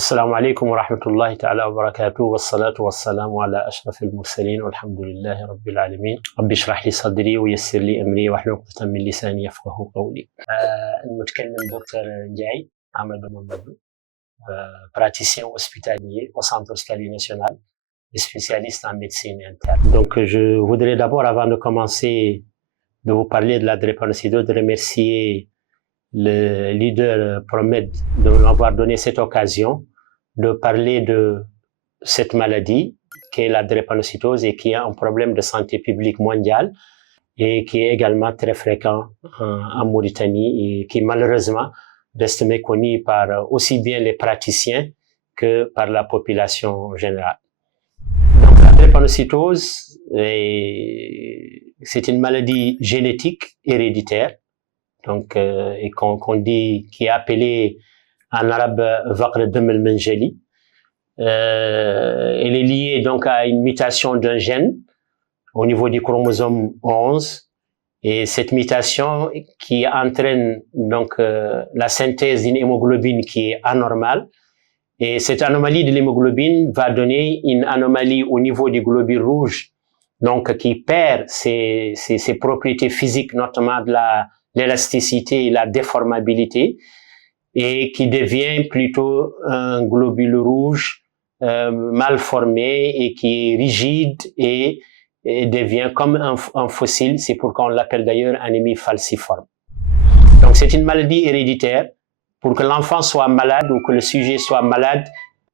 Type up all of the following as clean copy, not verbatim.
السلام عليكم ورحمة الله تعالى وبركاته والصلاة والسلام على أشرف المرسلين والحمد لله رب العالمين. رب اشرح لي صدري ويسر لي أمري واحلل عقدة من لساني يفقهوا قولي. المتكلم دكتور Ndiaye Amadou Mamadou, praticien hospitalier au Centre hospitalier national et spécialiste en médecine interne. Donc je voudrais d'abord, avant de commencer de vous parler de la drépanocytose, de remercier le leader Promed de m'avoir donné cette occasion de parler de cette maladie qui est la drépanocytose et qui est un problème de santé publique mondial et qui est également très fréquent en Mauritanie et qui malheureusement reste méconnu par aussi bien les praticiens que par la population générale. Donc la drépanocytose, c'est une maladie génétique héréditaire, donc et qu'on dit, qui est appelée en arabe Vaqr Dam al-Manjali. Elle est liée donc à une mutation d'un gène au niveau du chromosome 11, et cette mutation qui entraîne donc la synthèse d'une hémoglobine qui est anormale, et cette anomalie de l'hémoglobine va donner une anomalie au niveau du globule rouge, donc qui perd ses propriétés physiques, notamment de l'élasticité et la déformabilité, et qui devient plutôt un globule rouge mal formé et qui est rigide et devient comme un fossile. C'est pourquoi on l'appelle d'ailleurs anémie falciforme. Donc c'est une maladie héréditaire. Pour que l'enfant soit malade ou que le sujet soit malade,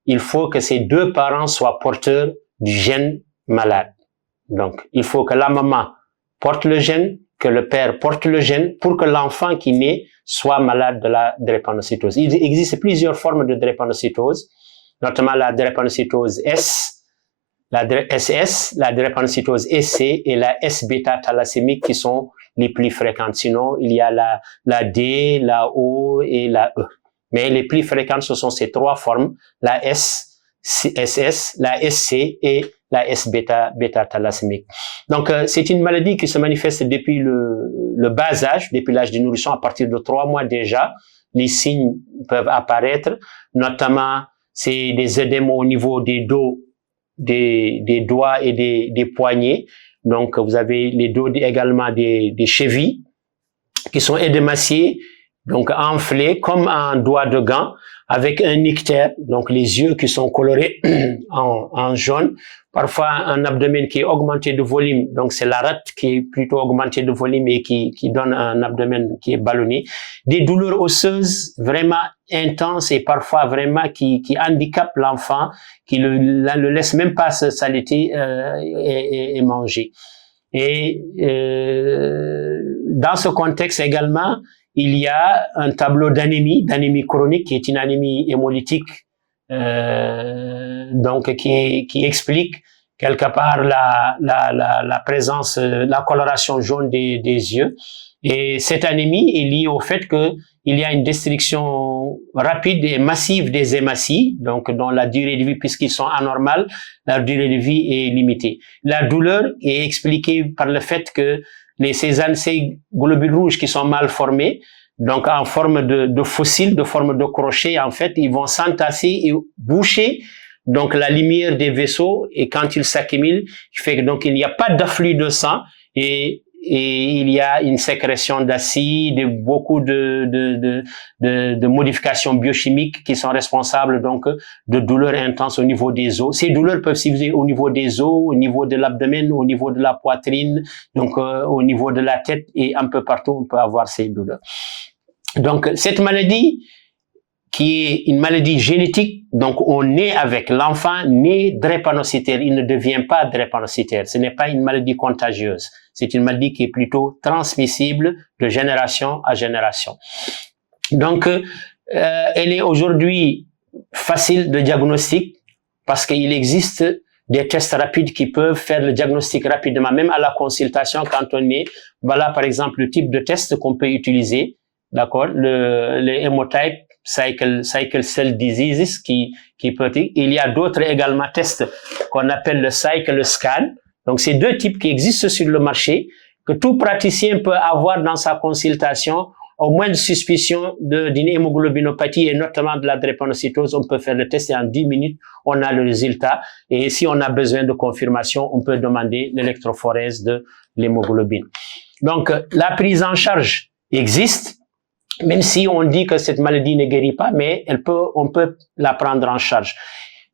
il faut que ses deux parents soient porteurs du gène malade. Donc il faut que la maman porte le gène, que le père porte le gène pour que l'enfant qui naît soit malade de la drépanocytose. Il existe plusieurs formes de drépanocytose, notamment la drépanocytose S, la SS, la drépanocytose SC et la S-bêta-thalassémique qui sont les plus fréquentes. Sinon, il y a la D, la O et la E. Mais les plus fréquentes, ce sont ces trois formes, la SS, la SC et la S-bêta-thalassémique. Donc, c'est une maladie qui se manifeste depuis le bas âge, depuis l'âge du nourrisson. À partir de 3 mois déjà, les signes peuvent apparaître, notamment c'est des œdèmes au niveau des dos, des doigts et des poignets. Donc, vous avez les dos également des chevilles qui sont édémaciés, donc enflés comme un doigt de gant, avec un ictère, donc les yeux qui sont colorés en jaune. Parfois, un abdomen qui est augmenté de volume, donc c'est la rate qui est plutôt augmentée de volume et qui donne un abdomen qui est ballonné. Des douleurs osseuses vraiment intenses et parfois vraiment qui handicapent l'enfant, qui le laisse même pas s'allaiter et manger. Et dans ce contexte également, il y a un tableau d'anémie chronique qui est une anémie hémolytique, donc qui explique quelque part la présence, la coloration jaune des yeux. Et cette anémie est liée au fait que il y a une destruction rapide et massive des hématies, donc dont la durée de vie, puisqu'ils sont anormales, la durée de vie est limitée. La douleur est expliquée par le fait que ces globules rouges qui sont mal formés, donc en forme de fossiles, de forme de crochet, en fait, ils vont s'entasser et boucher donc la lumière des vaisseaux, et quand ils s'accumulent, il fait que donc il n'y a pas d'afflux de sang et il y a une sécrétion d'acide, beaucoup de modifications biochimiques qui sont responsables donc de douleurs intenses au niveau des os. Ces douleurs peuvent s'élever au niveau des os, au niveau de l'abdomen, au niveau de la poitrine, donc au niveau de la tête, et un peu partout on peut avoir ces douleurs. Donc cette maladie, qui est une maladie génétique, donc on naît avec, l'enfant naît drépanocytaire, il ne devient pas drépanocytaire, ce n'est pas une maladie contagieuse, c'est une maladie qui est plutôt transmissible de génération à génération. Donc elle est aujourd'hui facile de diagnostic parce qu'il existe des tests rapides qui peuvent faire le diagnostic rapidement, même à la consultation quand on est, voilà par exemple le type de test qu'on peut utiliser, d'accord, le hémotype, cycle cell diseases qui peut être. Il y a d'autres également tests qu'on appelle le cycle scan. Donc c'est deux types qui existent sur le marché que tout praticien peut avoir dans sa consultation au moins de suspicion d'une hémoglobinopathie et notamment de la drépanocytose, on peut faire le test et en 10 minutes, on a le résultat. Et si on a besoin de confirmation, on peut demander l'électrophorèse de l'hémoglobine. Donc, la prise en charge existe, même si on dit que cette maladie ne guérit pas, mais on peut la prendre en charge.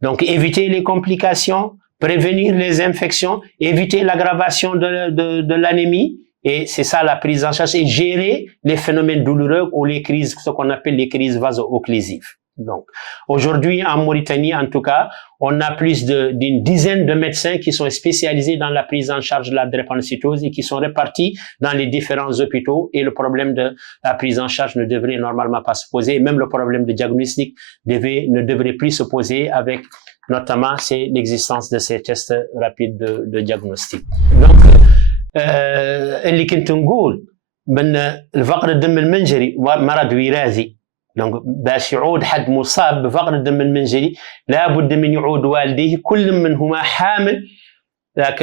Donc, éviter les complications, prévenir les infections, éviter l'aggravation de l'anémie, et c'est ça la prise en charge, et gérer les phénomènes douloureux ou les crises, ce qu'on appelle les crises vaso-occlusives. Donc, aujourd'hui, en Mauritanie, en tout cas, on a plus d'une dizaine de médecins qui sont spécialisés dans la prise en charge de la drépanocytose et qui sont répartis dans les différents hôpitaux, et le problème de la prise en charge ne devrait normalement pas se poser, et même le problème de diagnostic ne devrait plus se poser avec, notamment, c'est l'existence de ces tests rapides de diagnostic. Donc, اللي كنت نقول بأن الفقر الدم المنجلي مرض وراثي. دونك باش يعود حد مصاب بفقر الدم المنجلي لابد من يعود والديه كل منهما حامل ذاك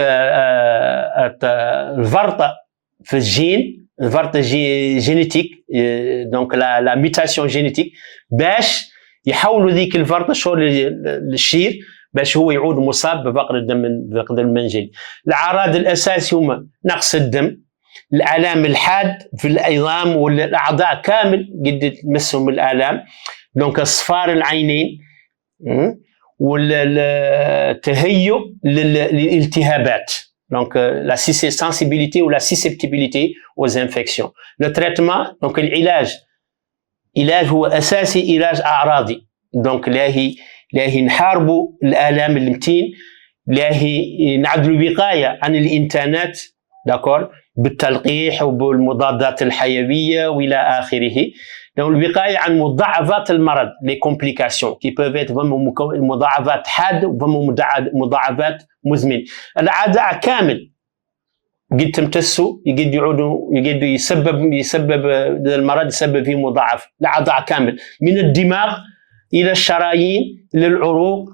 الفرطه في الجين، الفرطه جينيتيك، دونك لا ميتاسيون جينيتيك، باش يحولوا ذيك الفرطه شغل للشير باش هو يعود مصاب بفقر الدم المنجلي. الاعراض الاساسيه هما نقص الدم، الآلام الحاد في العظام والأعضاء كامل قد تمسهم الآلام، دونك اصفار العينين والتهيؤ للالتهابات، دونك لا sensibilité ou la susceptibilité aux infections. Le traitement، دونك العلاج هو أساسي، علاج أعراضي، دونك لاهي نحاربوا الآلام المتين، لاهي نعدلوا وقاية عن الإنتانات، داكور، بالتلقيح وبالمضادات الحيوية وإلى آخره. donc الوقاية عن مضاعفات المرض، les complications qui peuvent être مضاعفات حادة ومضاعفات مزمنة. الأعضاء كامل قد تمتسوا، يقد يسبب المرض، يسبب فيه مضاعف. الأعضاء كامل من الدماغ إلى الشرايين للعروق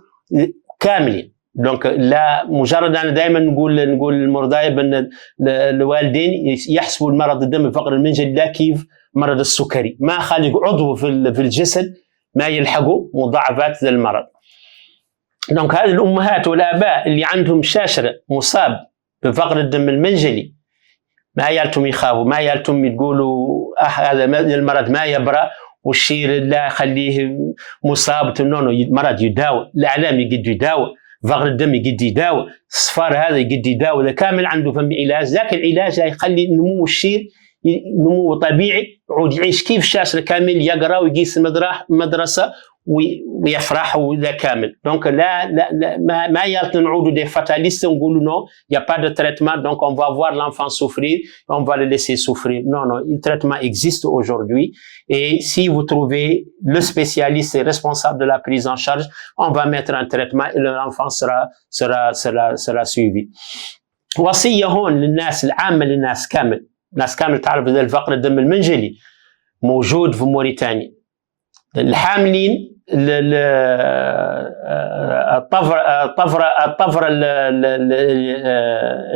كاملين. دونك لا مجرد انا دائما نقول للمرضى بان الوالدين يحسبوا المرض الدم الفقر المنجلي لا كيف مرض السكري، ما خالق عضو في الجسد ما يلحقوا مضاعفات ذا المرض. دونك هذه الامهات والاباء اللي عندهم شاشره مصاب بفقر الدم المنجلي ما يالتم يخافوا، ما يالتم يقولوا هذا المرض ما يبرأ والشير لا خليه مصاب، نونو مرض يداوى، الاعلام يقد يداوى، فقر الدم يقد يداوى، الصفار هذا يقد يداوى، اذا كامل عنده فم علاج. ذاك العلاج يخلي نمو الشير نمو طبيعي، يعود يعيش كيف الشاشره كامل، يقرا ويقيس مدرسه ويفرح وذا كامل. دونك لا ما يالت نعودوا دي فاتاليست ونقولوا نو يا با دو تريتمون دونك اون va voir l'enfant souffrir on va le laisser souffrir. Non, le traitement existe aujourd'hui et si vous trouvez le spécialiste et responsable de la prise en charge, on va mettre un traitement et l'enfant sera suivi. وصية هون للناس العامة، للناس كامل، الناس كامل تعرف إذا الفقر الدم المنجلي موجود في موريتانيا، الحاملين الطفرة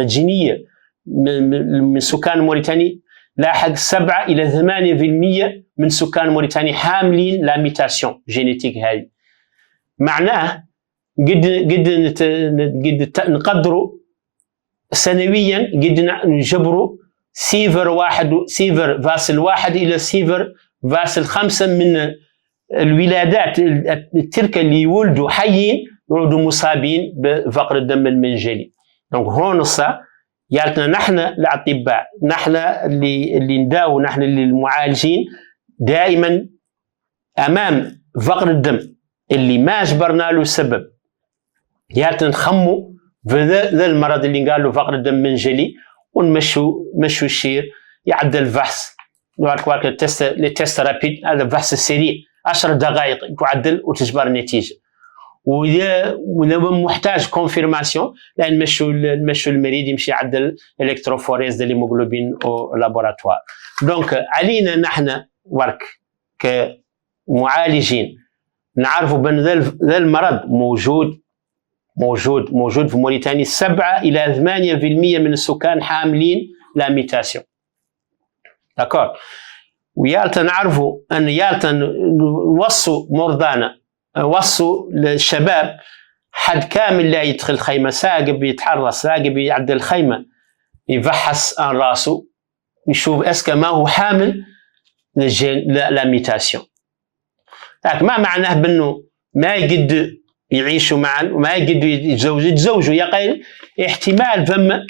الجينية من سكان موريتانيا لاحق 7 إلى 8% من سكان موريتانيا حاملين لا ميتاسيون جينيتيك. هذه معناه قد نقدروا سنويا قد نجبروا سيفر فاسل 1 إلى سيفر فاسل 5 من الولادات الترك اللي يولدوا حيين يولدوا مصابين بفقر الدم المنجلي. دونك هون يالتنا نحن الاطباء، نحن اللي نداو، نحن اللي المعالجين دائما امام فقر الدم اللي ما جبرنا له سبب، يالتنا نخمو في ذا المرض اللي قال له فقر الدم المنجلي ونمشوا الشير يعدل الفحص، لي تيست رابيد، هذا الفحص السريع 10 دقائق تعدل وتجبر النتيجه. وإذا محتاج كونفيرماسيون لان نمشوا المريض يمشي يعدل الكتروفوريز ديال الهيموغلوبين او لابوراتوار. دونك علينا نحن ورك كمعالجين نعرفوا بان ذا المرض موجود في موريتانيا. 7 إلى 8% من السكان حاملين لا ميتاسيون، داكور. ويالتا نعرفوا أن يالتا نوصوا مرضانا، وصوا للشباب حد كامل لا يدخل خيمة، ساقب يتحرص، ساقب يعدل الخيمة يفحص عن راسه يشوف اسكا ما هو حامل للجين لا ميتاسيون. لكن ما معناه بأنه ما يقد يعيشوا معا وما يقد يتزوجوا يا قيل احتمال فما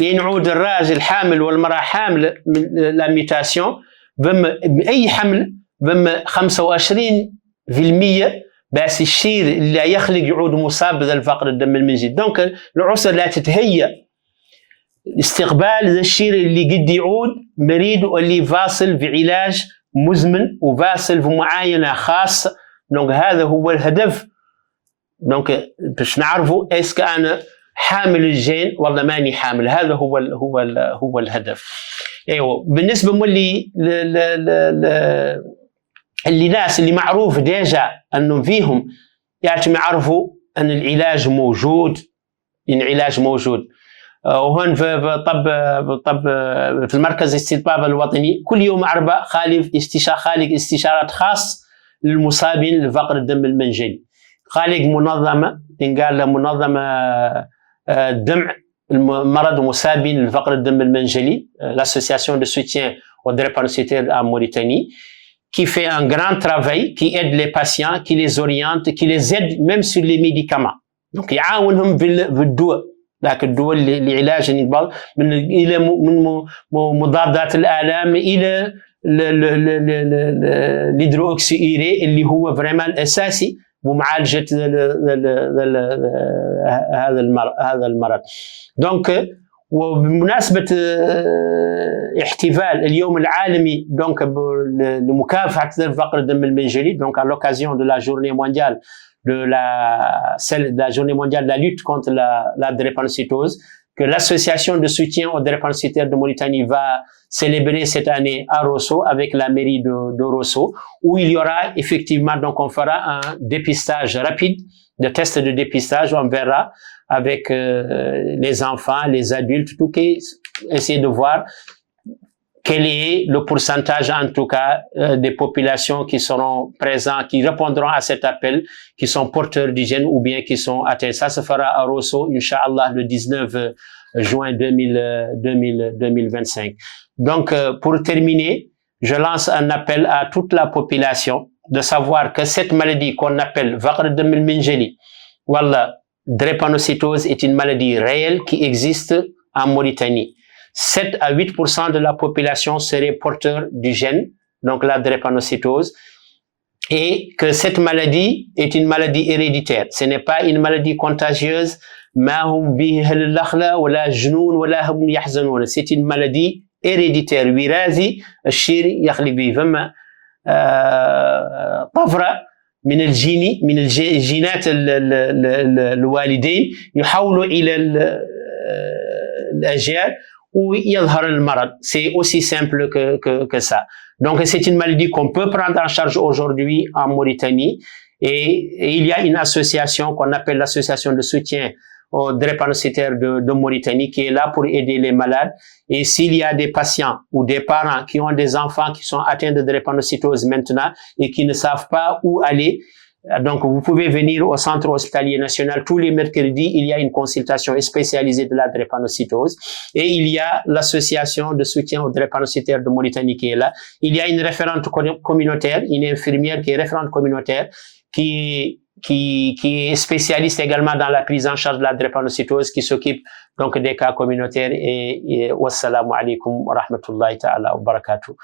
ينعود الراجل حامل والمرأة حاملة من لا ميتاسيون، فما بأي حمل فما 25% بس الشير اللي يخلق يعود مصاب بالفقر الدم المنزلي. دونك الأسر لا تتهيأ استقبال الشير اللي قد يعود مريض واللي فاصل في علاج مزمن وفاصل في معاينة خاصة. دونك هذا هو الهدف. دونك باش نعرفوا اسكو انا حامل الجين ولا ماني حامل، هذا هو الهدف. ايوه بالنسبه مولي اللي ناس اللي معروف ديجا انه فيهم يعني يعرفوا ان العلاج موجود، العلاج موجود. وهون في المركز الاستطباب الوطني كل يوم 4 خالق استشارات خاص للمصابين لفقر الدم المنجلي. خالق منظمه تنقال منظمه دمع المرض ومصابين لفقر الدم المنجلي، l'association de soutien aux drépanocytaires en Mauritanie, qui fait un grand travail, qui aide les patients, qui les oriente, qui les aide même sur les médicaments. donc يعاونهم بالدواء، لكن الدواء لعلاج النقبال من الى من مضادات الالام الى الهيدروكسيوري اللي هو فريمان الاساسي ومعالجه هذا المرض. دونك وبمناسبه احتفال اليوم العالمي دونك لمكافحه فقر الدم المنجلي، donc à l'occasion de la journée mondiale de la journée mondiale de la lutte contre la drépanocytose, que l'association de soutien aux drépanocytaires de Mauritanie va célébrer cette année à Rosso avec la mairie de Rosso, où il y aura effectivement, donc on fera un dépistage rapide, des tests de dépistage, on verra avec les enfants, les adultes, tout qui essayer de voir quel est le pourcentage en tout cas des populations qui seront présentes, qui répondront à cet appel, qui sont porteurs du gène ou bien qui sont atteints. Ça se fera à Rosso, Inch'Allah, le 19 juin 2025. Donc, pour terminer, je lance un appel à toute la population de savoir que cette maladie qu'on appelle Faqr Dam al-Minjali, Wallah, drépanocytose est une maladie réelle qui existe en Mauritanie. 7 à 8% de la population serait porteur du gène, donc la drépanocytose, et que cette maladie est une maladie héréditaire. Ce n'est pas une maladie contagieuse. C'est une maladie héréditaire. من الجينات الوالدين يحولوا إلى الأجيال ويظهر المرض. C'est aussi simple que ça. Donc c'est une maladie qu'on peut prendre en charge aujourd'hui en Mauritanie, et il y a une association qu'on appelle l'association de soutien aux drépanocytaires de Mauritanie qui est là pour aider les malades. Et s'il y a des patients ou des parents qui ont des enfants qui sont atteints de drépanocytose maintenant et qui ne savent pas où aller, donc vous pouvez venir au centre hospitalier national tous les mercredis. Il y a une consultation spécialisée de la drépanocytose, et il y a l'association de soutien aux drépanocytaires de Mauritanie qui est là. Il y a une référente communautaire, une infirmière qui est référente communautaire, qui est spécialiste également dans la prise en charge de la drépanocytose, qui s'occupe donc des cas communautaires. Et wassalamu alaikum wa rahmatullahi ta'ala wa barakatuh.